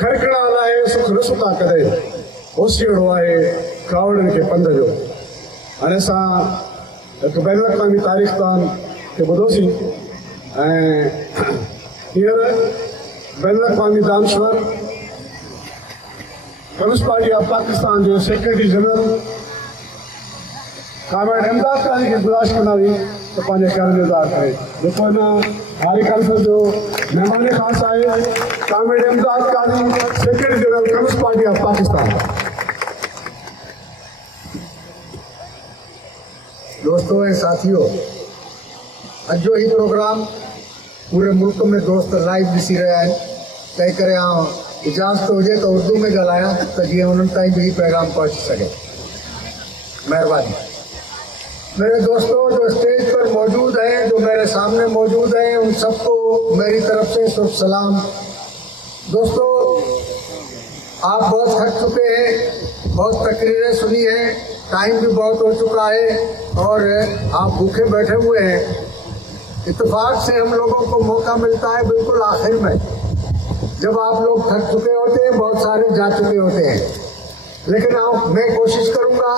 खरकड़ा लाए सुख न सुता करे होशियारो आहे कावड़नि खे पंध जो। हाणे असां हिकु बैन अवी तारीख़ तान खे ॿुधोसीं ऐं हींअर बैन अवी दानश्वर कम्युनिस्ट पार्टी ऑफ पाकिस्तान जो सेक्रेटरी जनरल कामेड इमदाद काजी खे गुज़ारिश कंदा हुई त पंहिंजे ख़्याल में इज़हार करे। जेको हिन हारी कॉन्फ्रेंस जो महिमान ख़ासि आहे comrade Imdad Qazi, secretary general communist party of Pakistan. दोस्तों ऐं साथियों, अॼु जो ही प्रोग्राम पूरे मुल्क में दोस्त लाइव ॾिसी रहिया आहिनि, तंहिं करे इजाज़त हुजे तो उर्दू में ॻाल्हायां त जीअं उन्हनि ताईं भी पैगाम पहुंच सके। मेहरबानी। मेरे दोस्तों जो स्टेज पर मौजूद हैं, जो मेरे सामने मौजूद हैं, उन सबको मेरी तरफ से शुभ सलाम। दोस्तों, आप बहुत थक चुके हैं, बहुत तकरीरें सुनी हैं, टाइम भी बहुत हो चुका है और आप भूखे बैठे हुए हैं। इत्तेफाक से हम लोगों को मौका मिलता है बिल्कुल आखिर में, जब आप लोग थक चुके होते हैं, बहुत सारे जा चुके होते हैं। लेकिन मैं कोशिश करूंगा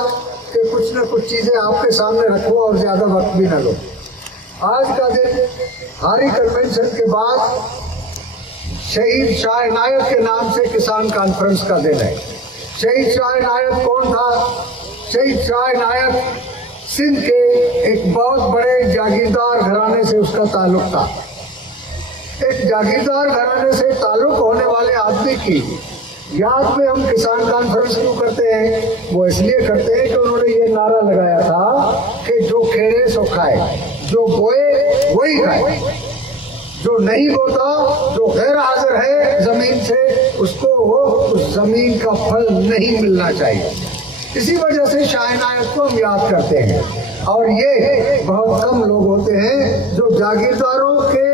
कि कुछ न कुछ चीज़ें आपके सामने रखूं और ज़्यादा वक्त भी न लो। आज का दिन हारी कन्वेंशन के बाद शहीद शाह इनायत के नाम से किसान कॉन्फ्रेंस का दिन है। शहीद शाह इनायत कौन था? शहीद शाह इनायत सिंध के एक बहुत बड़े जागीरदार घराने से उसका ताल्लुक था। एक जागीरदार घराने से ताल्लुक होने वाले आदमी की याद में हम किसान कॉन्फ्रेंस क्यों करते हैं? वो इसलिए करते हैं कि उन्होंने ये नारा लगाया था कि जो खेड़े सो खाए, जो बोए वही खाए, जो नहीं बोता, जो गैर हाजिर है जमीन से, उसको उस जमीन का फल नहीं मिलना चाहिए। इसी वजह से शाह इनायत को हम याद करते हैं। और ये बहुत कम लोग होते हैं जो जागीरदारों के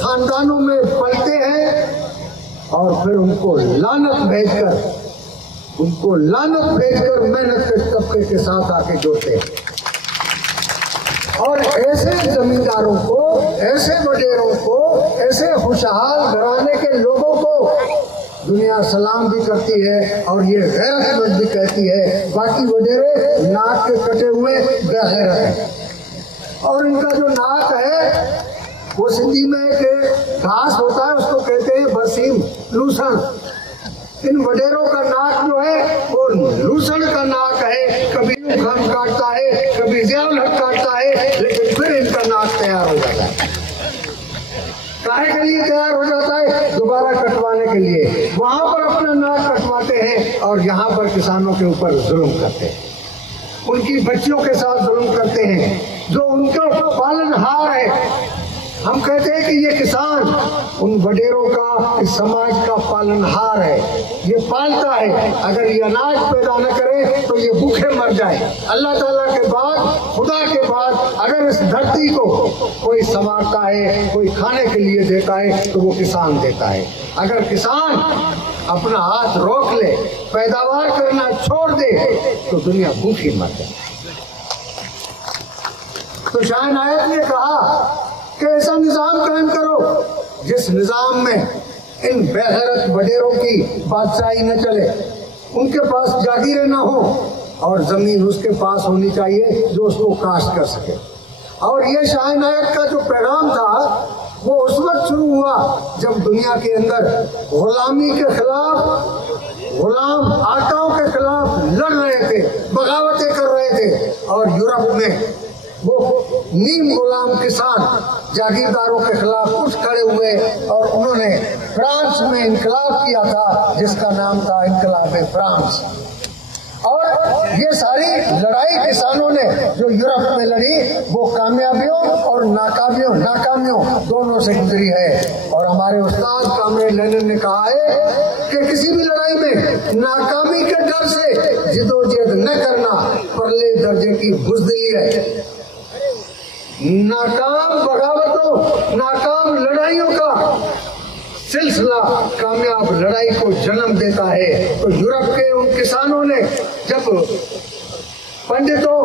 खानदानों में पलते हैं और फिर उनको लानत भेजकर मेहनत के तबके के साथ आके जोड़ते हैं। और ऐसे जमींदारों को, ऐसे वडेरों को, ऐसे खुशहाल घराने के लोगों को दुनिया सलाम भी करती है और ये गैरतमंद भी कहती है। बाकी वडेरे नाक के कटे हुए बेगैरत हैं। और इनका जो नाक है वो सिंधी में एक घास होता है, उसको कहते हैं बरसीम, लूसण। इन वडेरों का नाक जो है वो लूसण का नाक है। कभी खान काटता है, कभी ज़ियाउल हक काटता है, लेकिन फिर इनका नाक तैयार हो जाता है। काहे के लिए तैयार हो जाता है? दोबारा कटवाने के लिए। वहां पर अपना नाक कटवाते हैं और यहाँ पर किसानों के ऊपर जुल्म करते हैं, उनकी बच्चियों के साथ जुल्म करते हैं, जो उनका पालनहार है। हम कहते हैं कि ये किसान उन वडेरों का, इस समाज का पालनहार है, ये पालता है। अगर ये अनाज पैदा न करे तो ये भूखे मर जाए। अल्लाह ताला के बाद, खुदा के बाद अगर इस धरती को कोई संवारता है, कोई खाने के लिए देता है तो वो किसान देता है। अगर किसान अपना हाथ रोक ले, पैदावार करना छोड़ दे तो दुनिया भूखी मर जाए। तो शाह इनायत ने कहा कि ऐसा निजाम कायम करो जिस निजाम में इन बेगैरत वडेरों की बादशाही न चले, उनके पास जागीरें ना हो और जमीन उसके पास होनी चाहिए जो उसको काश्त कर सके। और ये शाह इनायत का जो पैगाम था वो उस वक्त शुरू हुआ जब दुनिया के अंदर गुलामी के खिलाफ, गुलाम आकाओं के खिलाफ लड़ रहे थे, बगावतें कर रहे थे। और यूरोप में वो नीम गुलाम किसान जागीरदारों के खिलाफ उठ खड़े हुए और उन्होंने फ्रांस में इनकलाब किया था जिसका नाम था इनकलाब फ्रांस। और ये सारी लड़ाई किसानों ने जो यूरोप में लड़ी वो कामयाबियों और नाकामियों दोनों से गुजरी है। और हमारे उस्ताद कामरेड लेनिन ने कहा है कि किसी भी लड़ाई में नाकामी के डर से जिदोजहद न करना परले दर्जे की बुज़दिली है। नाकाम बगावतों, नाकाम लड़ाइयों का सिलसिला कामयाब लड़ाई को जन्म देता है। तो यूरोप के उन किसानों ने जब पंडितों,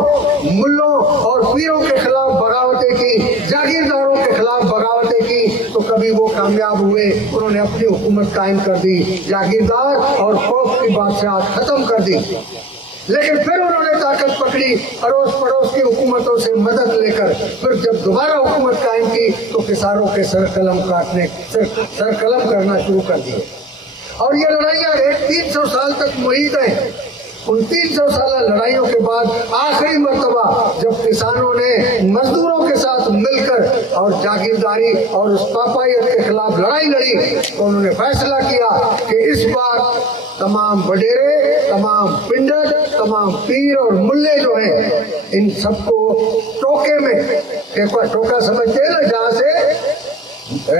मुल्लों और पीरों के खिलाफ बगावतें की, जागीरदारों के खिलाफ बगावतें की, तो कभी वो कामयाब हुए, उन्होंने अपनी हुकूमत कायम कर दी, जागीरदार और खौफ की बादशाह खत्म कर दी। लेकिन फिर उन्होंने ताकत पकड़ी, अड़ोस पड़ोस की हुकूमतों से मदद लेकर फिर जब दोबारा हुकूमत कायम की तो किसानों के सर कलम करना शुरू कर दिए। और ये लड़ाइयाँ 300 साल तक मुहित हैं। उन 300 साल लड़ाइयों के बाद आखिरी मर्तबा जब किसानों ने मजदूरों के साथ मिलकर और जागीरदारी और उस पापायत के खिलाफ लड़ाई लड़ी, तो उन्होंने फैसला किया कि इस बार तमाम वडेरे, तमाम पिंडर, तमाम पीर और मुल्ले जो हैं, इन सबको टोके में, टोका समझते हैं ना, जहाँ से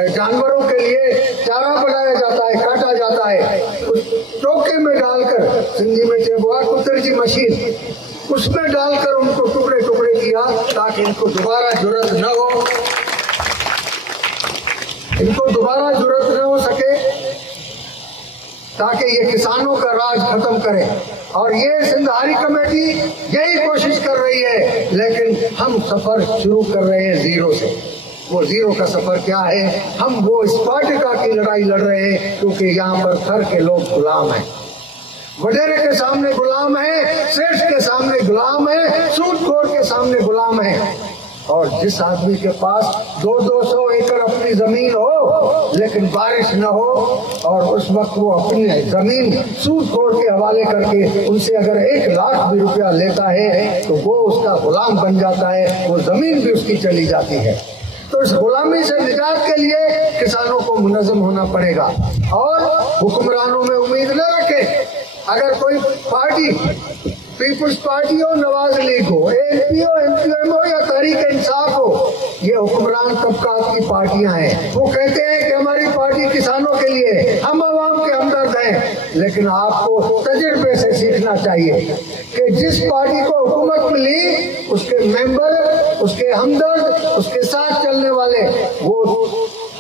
जानवरों के लिए चारा बनाया जाता है, काटा जाता है, उस टोके में डालकर, सिंधी में चेबुआ कुतर जी मशीन, उसमें डालकर उनको टुकड़े टुकड़े किया ताकि इनको दोबारा जरूरत न हो, इनको दोबारा जरूरत न हो सके, ताकि ये किसानों का राज खत्म करे। और ये सिंधारी कमेटी यही कोशिश कर रही है, लेकिन हम सफर शुरू कर रहे हैं जीरो से। वो जीरो का सफर क्या है? हम वो स्पार्टिका की लड़ाई लड़ रहे हैं, क्योंकि यहाँ पर थर के लोग गुलाम हैं, वडेरे के सामने गुलाम है, सेठ के सामने गुलाम है, सूदखोर के सामने गुलाम है। और जिस आदमी के पास 200-200 एकड़ अपनी जमीन हो लेकिन बारिश न हो, और उस वक्त वो अपनी जमीन सूदखोर के हवाले करके उनसे अगर 1 लाख भी रुपया लेता है तो वो उसका गुलाम बन जाता है, वो जमीन भी उसकी चली जाती है। तो इस गुलामी से निजात के लिए किसानों को मुनज़्ज़म होना पड़ेगा और हुक्मरानों में उम्मीद न रखें। अगर कोई पार्टी, पीपुल्स पार्टी हो, नवाज लीग हो, एएनपी हो, एमक्यूएम हो या तहरीक इंसाफ हो, ये हुक्मरान तबकात की पार्टियां हैं। वो कहते हैं कि हमारी पार्टी किसानों के लिए, हम आवाम के हमदर्द हैं। लेकिन आपको तजुर्बे से सीखना चाहिए कि जिस पार्टी को हुकूमत मिली, उसके मेंबर, उसके हमदर्द, उसके साथ चलने वाले वो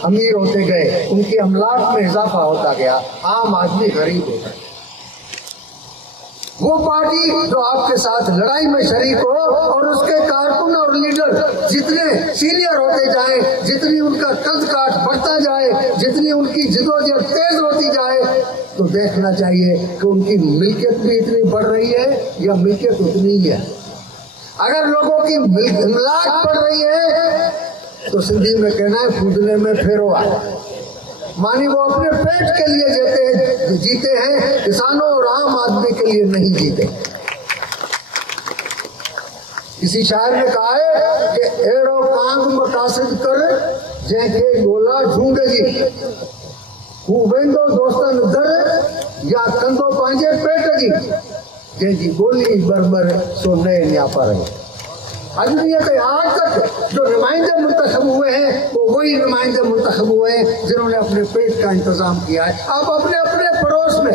अमीर होते गए, उनकी अमलाक में इजाफा होता गया, आम आदमी गरीब होता गया। वो पार्टी जो आपके साथ लड़ाई में शरीक हो और उसके कारकुन और लीडर जितने सीनियर होते जाए, जितनी उनका कद काठ बढ़ता जाए, जितनी उनकी जिदोजहद तेज होती जाए, तो देखना चाहिए कि उनकी मिल्कियत भी इतनी बढ़ रही है या मिल्कियत उतनी ही है। अगर लोगों की इमलाक बढ़ रही है तो सिंधी में कहना है फूदने में फेरो आया, मानी वो अपने पेट के लिए जीते हैं, किसानों और आम आदमी के लिए नहीं जीते। किसी शायर ने कहा है कि एड़ो कांग मकासद कर जैसे गोला ढूंढेगी, वो वेंदो दोस्तन दर या कंदो पांजे पेटगी, जैसी बोली बरबर सो नए न्यापा रहे। अजमियत आज तक जो नुमाइंदे मुंतखब हुए हैं वो वही नुमाइंदे मुंतखब हुए हैं जिन्होंने अपने पेट का इंतजाम किया है। आप अपने अपने पड़ोस में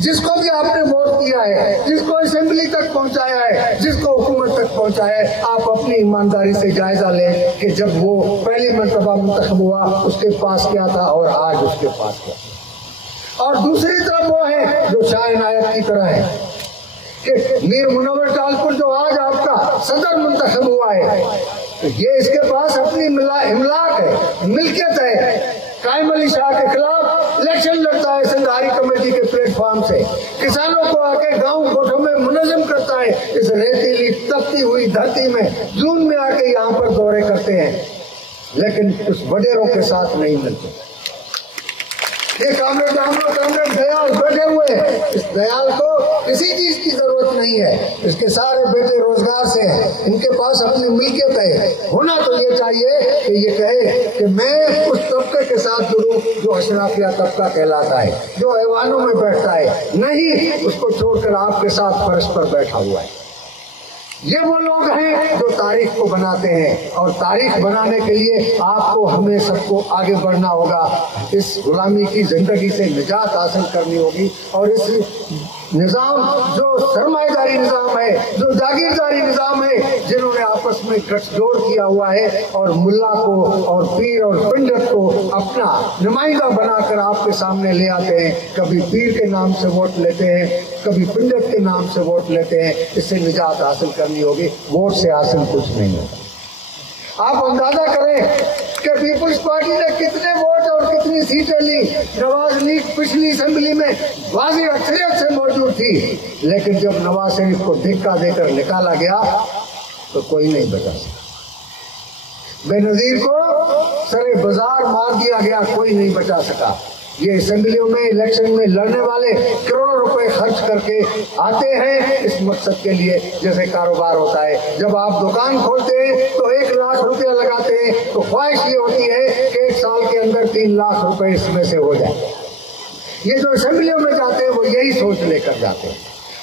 जिसको भी आपने वोट किया है, जिसको असेंबली तक पहुंचाया है, जिसको हुकूमत तक पहुंचाया है, आप अपनी ईमानदारी से जायजा लें कि जब वो पहली मरतबा मुंतखब हुआ उसके पास क्या था और आज उसके पास क्या। और दूसरी तरफ वो है जो शाह इनायत की तरह है कि मीर मुनव्वर टालपुर जो आज आपका सदर मुंतखब हुआ है, तो ये इसके पास अपनी इमलाक है, मिल्कियत है। कायम अली शाह के खिलाफ इलेक्शन लड़ता है सिंधारी कमेटी के प्लेटफॉर्म से, किसानों को आके गांव गोठों में मुनज़्ज़म करता है, इस रेतीली तपती हुई धरती में जून में आके यहाँ पर दौरे करते हैं, लेकिन उस वडेरों के साथ नहीं मिलते। ये कामरेड दयाल बैठे हुए हैं, इस दयाल को किसी चीज की जरूरत नहीं है, इसके सारे बेटे रोजगार से हैं, इनके पास अपनी मिल्कियत है। होना तो ये चाहिए कि ये कहे कि मैं उस तबके के साथ जुड़ूं जो अशराफिया तबका कहलाता है, जो ऐवानों में बैठता है, नहीं उसको छोड़कर आपके साथ फर्श पर बैठा हुआ है। ये वो लोग हैं जो तारीख को बनाते हैं, और तारीख बनाने के लिए आपको हमें सबको आगे बढ़ना होगा, इस गुलामी की जिंदगी से निजात हासिल करनी होगी। और इस निजाम जो सरमाएदारी निजाम है, जो जागीरदारी निजाम है, जिन्होंने आपस में गठजोड़ किया हुआ है और मुल्ला को और पीर और पंडित को अपना नुमाइंदा बनाकर आपके सामने ले आते हैं, कभी पीर के नाम से वोट लेते हैं, कभी पंडित के नाम से वोट लेते हैं, इससे निजात हासिल करनी होगी, वोट से हासिल कुछ नहीं होगा। आप अंदाजा करें कि पीपल्स पार्टी ने कितने वोट और कितनी सीटें ली। नवाज लीग पिछली असेंबली में वाज़ेह अक्सरियत से मौजूद थी, लेकिन जब नवाज शरीफ को धिक्का देकर निकाला गया तो कोई नहीं बचा सका। बेनजीर को सरे बाजार मार दिया गया, कोई नहीं बचा सका। ये असेंबलियों में इलेक्शन में लड़ने वाले करोड़ों रुपए खर्च करके आते हैं इस मकसद के लिए, जैसे कारोबार होता है। जब आप दुकान खोलते हैं तो 1 लाख रुपया लगाते हैं, तो ख्वाहिश ये होती है कि 1 साल के अंदर 3 लाख रुपए इसमें से हो जाए। ये जो असेंबलियों में जाते हैं वो यही सोच लेकर जाते हैं,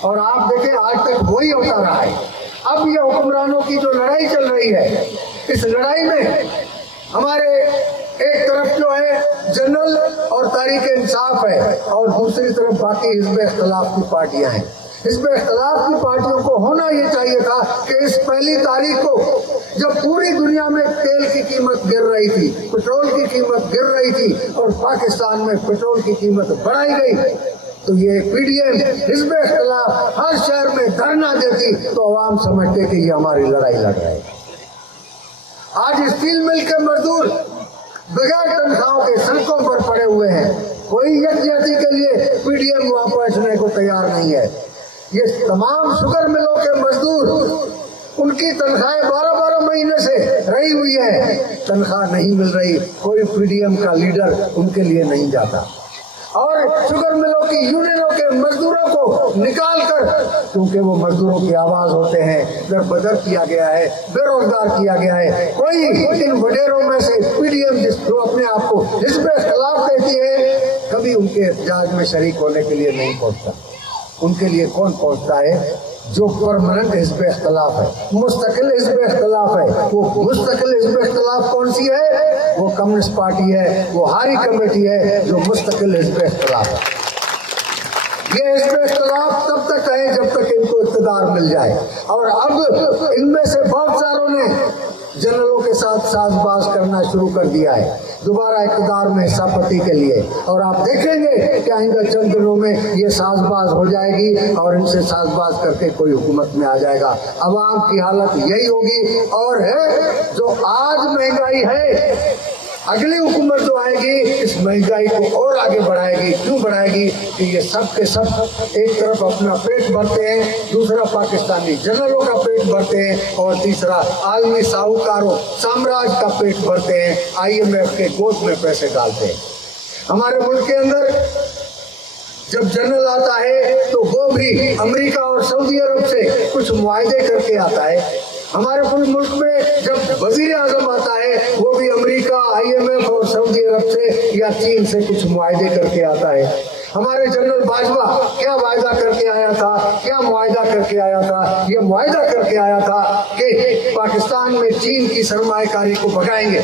और आप देखें आज तक वही होता रहा है। अब ये हुक्मरानों की जो लड़ाई चल रही है, इस लड़ाई में हमारे एक तरफ जो है जनरल और तारीख इंसाफ है, और दूसरी तरफ बाकी हिज़्ब इख्तिलाफ की पार्टियां हैं। हिज़्ब इख्तिलाफ की पार्टियों को होना ये चाहिए था कि इस 1 तारीख को जब पूरी दुनिया में तेल की कीमत गिर रही थी, पेट्रोल की कीमत गिर रही थी, और पाकिस्तान में पेट्रोल की कीमत बढ़ाई गई, तो ये पीडीएम हिज़्ब इख्तिलाफ हर शहर में धरना देती तो अवाम समझते कि ये हमारी लड़ाई लड़ रहे हैं। आज स्टील मिल के मजदूर बगैर तनख्वाहों के सड़कों पर पड़े हुए हैं, कोई यकजहती के लिए पीडीएम वहां पहुंचने को तैयार नहीं है। ये तमाम शुगर मिलों के मजदूर, उनकी तनख्वाहें 12-12 महीने से रही हुई है, तनख्वाह नहीं मिल रही, कोई पीडीएम का लीडर उनके लिए नहीं जाता। और शुगर मिलों की यूनियनों के मजदूरों को निकाल कर, क्योंकि वो मजदूरों की आवाज होते हैं, दर बदर किया गया है, बेरोजगार किया गया है। कोई इन वडेरों में से पीडीएम जो अपने आप को हिज़्ब इख्तिलाफ कहती है, कभी उनके एहतजाज में शरीक होने के लिए नहीं पहुंचता। उनके लिए कौन पहुंचता है? जो परमानेंट हिज़्ब इख्तिलाफ है, मुस्तकिल हिज़्ब इख्तिलाफ है। वो मुस्तकिल हिज़्ब इख्तिलाफ कौन सी है? वो कम्युनिस्ट पार्टी है, वो हारी कमेटी है जो मुस्तकिल हिज़्ब इख्तिलाफ है। ये हिज़्ब इख्तिलाफ तब तक है जब तक इनको इक़्तिदार मिल जाए, और अब इनमें से बहुत सारों ने जनरलों के साथ साजबाज करना शुरू कर दिया है दोबारा इक़्तिदार में हिस्सापति के लिए, और आप देखेंगे कि आइंदा चंद दिनों में ये साजबाज हो जाएगी और इनसे साजबाज करके कोई हुकूमत में आ जाएगा। अवाम की हालत यही होगी, और है जो आज महंगाई है, अगली हुकूमत जो आएगी इस महंगाई को और आगे बढ़ाएगी। क्यों बढ़ाएगी? कि ये सब के सब एक तरफ अपना पेट भरते हैं, दूसरा पाकिस्तानी जनरलों का पेट भरते हैं, और तीसरा आलमी साहूकारों साम्राज्य का पेट भरते हैं, IMF के गोद में पैसे डालते हैं। हमारे मुल्क के अंदर जब जनरल आता है तो वो भी अमेरिका और सऊदी अरब से कुछ मुआहदे करके आता है। हमारे पूरे मुल्क में जब वजीर आजम आता है वो भी अमेरिका, IMF और सऊदी अरब से या चीन से कुछ मुआहदे करके आता है। हमारे जनरल बाजवा क्या वायदा करके आया था, क्या मुआहदा करके आया था? ये मुआहदा करके आया था कि पाकिस्तान में चीन की सरमाएकारी को भगाएंगे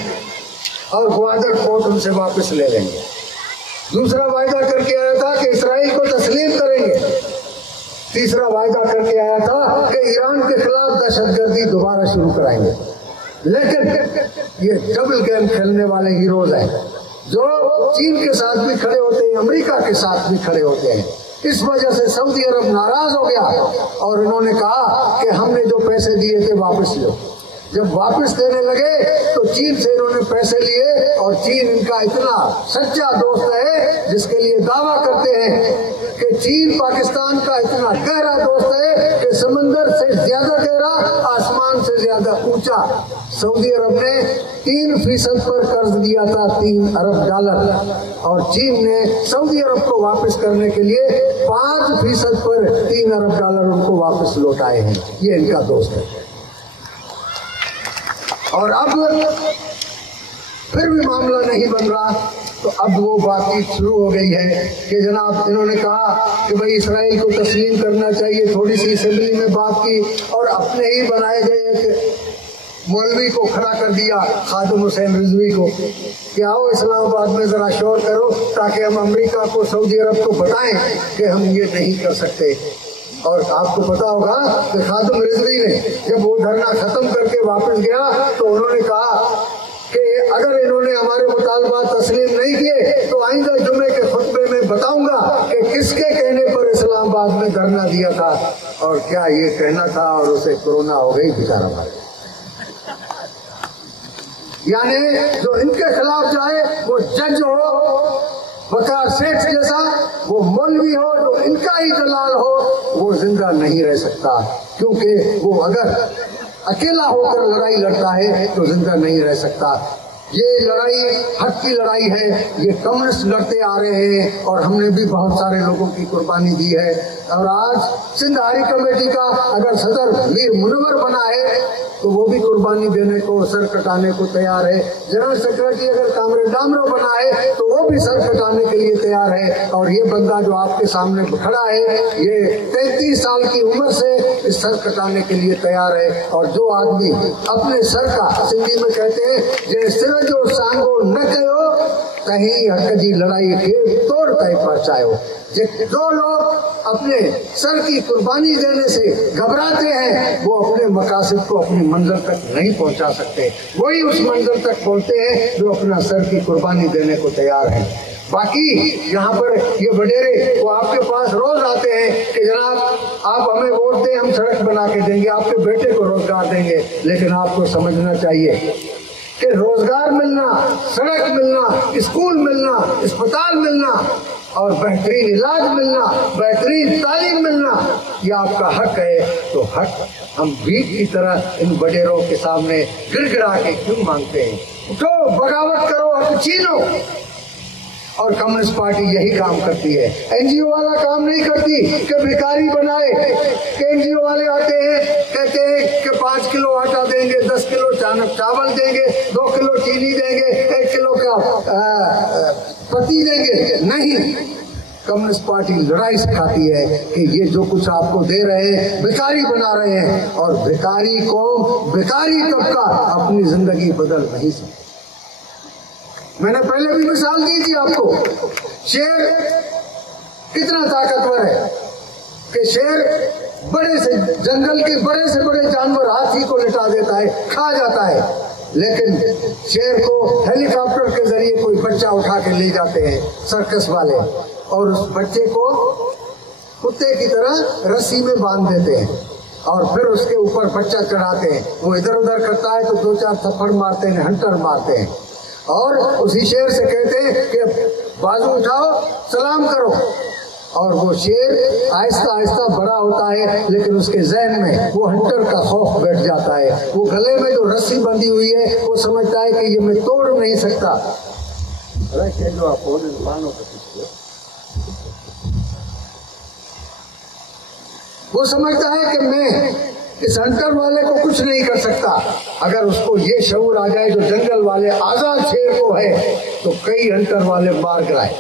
और ग्वादर पोर्ट उनसे वापस ले लेंगे। दूसरा वायदा करके आया था कि इसराइल को तस्लीम करेंगे। तीसरा वायदा करके आया था कि ईरान के खिलाफ दहशतगर्दी दोबारा शुरू कराएंगे। लेकिन ये डबल गेम खेलने वाले हीरोज हैं जो चीन के साथ भी खड़े होते हैं, अमेरिका के साथ भी खड़े होते हैं। इस वजह से सऊदी अरब नाराज हो गया और इन्होंने कहा कि हमने जो पैसे दिए थे वापस लो। जब वापस देने लगे तो चीन से इन्होंने पैसे लिए, और चीन इनका इतना सच्चा दोस्त है जिसके लिए दावा करते हैं कि चीन पाकिस्तान का इतना गहरा दोस्त है कि समंदर से ज्यादा गहरा, आसमान से ज्यादा ऊंचा। सऊदी अरब ने 3% पर कर्ज दिया था, $3 अरब, और चीन ने सऊदी अरब को वापस करने के लिए 5% पर $3 अरब उनको वापस लौटाए हैं। ये इनका दोस्त है। और अब फिर भी मामला नहीं बन रहा, तो अब वो बातचीत शुरू हो गई है कि जनाब इन्होंने कहा कि भाई इसराइल को तस्लीम करना चाहिए। थोड़ी सी असेंबली में बात की और अपने ही बनाए गए मौलवी को खड़ा कर दिया, खादिम हुसैन रिजवी को, कि आओ इस्लामाबाद में जरा शोर करो ताकि हम अमेरिका को, सऊदी अरब को बताएं कि हम ये नहीं कर सकते। और आपको पता होगा कि खादिम रिजवी ने जब वो धरना खत्म करके वापस गया तो उन्होंने कहा कि अगर इन्होंने हमारे मुतालबात तस्लीम नहीं किए तो आइंदा जुमे के खुतबे में बताऊंगा कि किसके कहने पर इस्लामाबाद में धरना दिया था और क्या ये कहना था, और उसे कोरोना हो गई बेचारा भाई। यानी जो इनके खिलाफ जाए वो जज हो, वकार सेठ जैसा, वो मौलवी हो, जो इनका ही दलाल हो, वो जिंदा नहीं रह सकता, क्योंकि वो अगर अकेला होकर लड़ाई लड़ता है तो जिंदा नहीं रह सकता। ये लड़ाई हक की लड़ाई है, ये कम्युनिस्ट लड़ते आ रहे हैं और हमने भी बहुत सारे लोगों की कुर्बानी दी है। और आज सिंध आर्य कमेटी का अगर सदर मीर मुनव्वर बना है तो वो भी कुर्बानी देने को, सर कटाने को तैयार है। जनरल सेक्रेटरी अगर कामरेड डामरो बना है तो वो भी सर कटाने के लिए तैयार है। और ये बंदा जो आपके सामने खड़ा है, ये 33 साल की उम्र से इस सर कटाने के लिए तैयार है। और जो आदमी अपने सर का, सिंधी में कहते हैं, जे सिर जो सांगो न कयो कहीं हक जी लड़ाई के तोड़ तय पहुंचायो। जो लोग अपने सर की कुर्बानी देने से घबराते हैं, वो अपने मकासद को अपनी मंजिल तक नहीं पहुंचा सकते। वही उस मंजिल तक पहुंचते हैं जो अपना सर की कुर्बानी देने को तैयार है। बाकी यहाँ पर ये वडेरे वो आपके पास रोज आते हैं कि जनाब आप हमें वोट दें, हम सड़क बना के देंगे, आपके बेटे को रोजगार देंगे। लेकिन आपको समझना चाहिए कि रोजगार मिलना, सड़क मिलना, स्कूल मिलना, अस्पताल मिलना और बेहतरीन इलाज मिलना, बेहतरीन तालीम मिलना, ये आपका हक है। तो हक हम भीख की तरह इन वडेरों के सामने गिड़गिड़ा के क्यों मांगते हैं? उठो, बगावत करो, हक छीनो। और कम्युनिस्ट पार्टी यही काम करती है। एनजीओ वाला काम नहीं करती कि भिखारी बनाए। कि एनजीओ वाले आते हैं, कहते हैं कि 5 किलो आटा देंगे, 10 किलो चावल देंगे, 2 किलो चीनी देंगे, 1 किलो का पत्ती देंगे। नहीं, कम्युनिस्ट पार्टी लड़ाई सिखाती है कि ये जो कुछ आपको दे रहे हैं भिखारी बना रहे हैं। और भिखारी कौम, भिखारी तबका अपनी जिंदगी बदल नहीं सकती। मैंने पहले भी मिसाल दी थी आपको। शेर कितना ताकतवर है कि शेर बड़े से जंगल के बड़े से बड़े जानवर हाथी को लिटा देता है, खा जाता है। लेकिन शेर को हेलीकॉप्टर के जरिए कोई बच्चा उठा के ले जाते हैं सर्कस वाले, और उस बच्चे को कुत्ते की तरह रस्सी में बांध देते हैं और फिर उसके ऊपर बच्चा चढ़ाते हैं। वो इधर उधर करता है तो 2-4 थप्पड़ मारते हैं, हंटर मारते हैं। और उसी शेर से कहते हैं कि बाजू उठाओ, सलाम करो। और वो शेर आहिस्ता आहिस्ता बड़ा होता है, लेकिन उसके जहन में वो हंटर का खौफ बैठ जाता है। वो गले में जो रस्सी बंधी हुई है वो समझता है कि ये मैं तोड़ नहीं सकता। वो समझता है कि मैं इस हंटर वाले को कुछ नहीं कर सकता। अगर उसको ये शऊर आ जाए जो जंगल वाले आजाद शेर को है, तो कई हंटर वाले मार गिराए।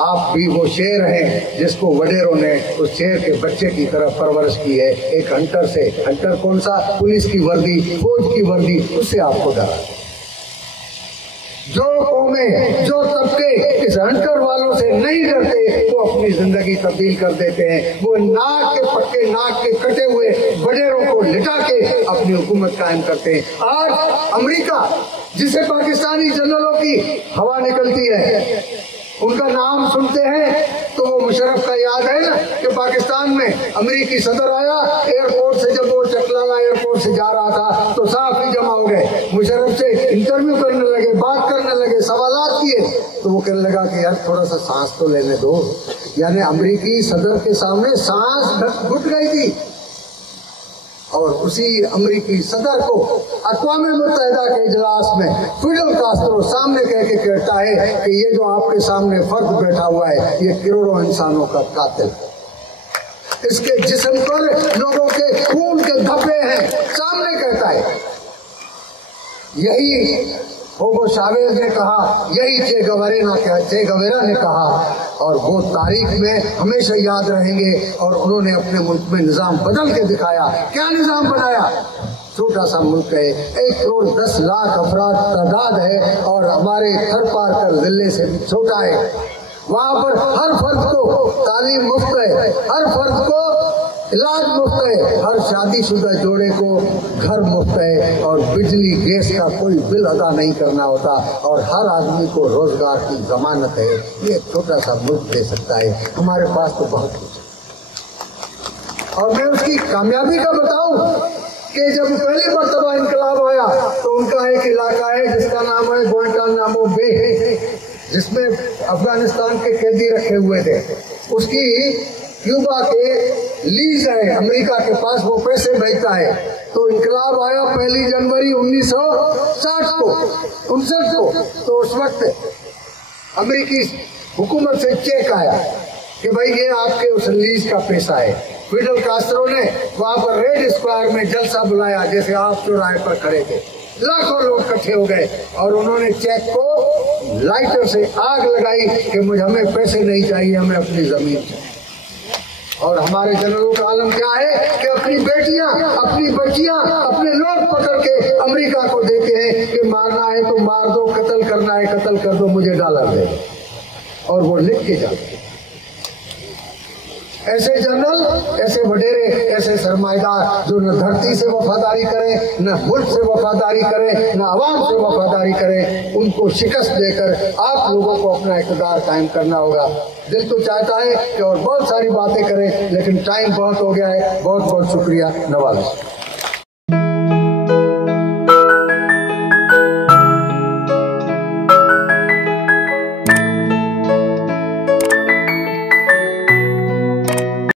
आप भी वो शेर हैं जिसको वडेरों ने उस शेर के बच्चे की तरफ परवरिश की है। एक हंटर से, हंटर कौन सा, पुलिस की वर्दी, फौज की वर्दी, उससे आपको डरा। जो कौमें, जो तबके इस हंटर वालों से नहीं डरते, वो अपनी जिंदगी तब्दील कर देते हैं। वो नाक के पक्के, नाक के कटे हुए वडेरों को लिटा के अपनी हुकूमत कायम करते हैं। आज अमेरिका, जिसे पाकिस्तानी जनरलों की हवा निकलती है, उनका नाम सुनते हैं तो वो मुशर्रफ का याद है ना कि पाकिस्तान में अमेरिकी सदर आया, एयरपोर्ट से जब वो चकलाला एयरपोर्ट से जा रहा था तो साफ ही जमा हो गए। मुशर्रफ से इंटरव्यू करने लगे, बात करने लगे, सवालात किए, तो वो कहने लगा कि यार थोड़ा सा सांस तो लेने दो। यानी अमेरिकी सदर के सामने सांस घुट गई थी। और उसी अमेरिकी सदर को अक़वाम मुत्तहिदा के इजलास में फिडेल कास्ट्रो सामने कह के कहता है कि ये जो आपके सामने फर्द बैठा हुआ है, ये करोड़ों इंसानों का कातिल, इसके जिस्म पर लोगों के खून के धब्बे हैं, सामने कहता है। यही होगो चावेज ने कहा, यही चे गवेरा ने कहा, और वो तारीख में हमेशा याद रहेंगे। और उन्होंने अपने मुल्क में निजाम बदल के दिखाया। क्या निजाम बनाया? छोटा सा मुल्क है, 1 करोड़ 10 लाख अफराद तादाद है, और हमारे थर पार कर जिले से भी छोटा है। वहाँ पर हर फर्द को तालीम मुफ्त है, हर फर्द को इलाज मुफ्त है, हर शादीशुदा जोड़े को घर मुफ्त है, और बिजली गैस का कोई बिल अदा नहीं करना होता, और हर आदमी को रोजगार की जमानत है। ये छोटा सा मुल्क दे सकता है। हमारे पास तो बहुत कुछ है। और मैं उसकी कामयाबी का बताऊं کہ جب پہلی مرتبہ انقلاب آیا تو ان کا ایک علاقہ ہے جس کا نام ہے گوانٹانامو بے، جس میں افغانستان کے قیدی رکھے ہوئے تھے، اس کی کیوبا کے لیز ہے امریکہ کے پاس، وہ پیسے بھیجتا ہے۔ تو انقلاب آیا 1 جنوری 1960 کو 59 کو، تو اس وقت امریکی حکومت سے چیک آیا کہ بھائی یہ آپ کے اس لیز کا پیسہ ہے۔ فیڈل کاسٹرو نے وہاں پر ریڈ اسکوائر میں جلسہ بلایا، جیسے آپ چوراہے پر کھڑے تھے، لاکھوں لوگ اکٹھے ہو گئے اور انہوں نے چیک کو لائٹر سے آگ لگائی کہ ہمیں پیسے نہیں چاہیے، ہمیں اپنی زمین چاہیے۔ اور ہمارے جنرلوں کا عالم کیا ہے کہ اپنی بیٹیاں، اپنی بچیاں، اپنے لوگ پکڑ کے امریکہ کو دیتے ہیں کہ مارنا ہے تو مار دو، قتل کرنا ہے قتل کر دو، مجھے ڈالر دے، اور وہ لکھ کے جاتے ہیں۔ ایسے جنرل، ایسے وڈیرے، ایسے سرمایہ جو نہ دھرتی سے وفاداری کرے، نہ ملک سے وفاداری کرے، نہ عوام سے وفاداری کرے، ان کو شکست دے کر آپ لوگوں کو اپنا اقتدار قائم کرنا ہوگا۔ دل تو چاہتا ہے کہ اور بہت ساری باتیں کریں، لیکن ٹائم بہت ہو گیا ہے۔ بہت بہت شکریہ، نوازش۔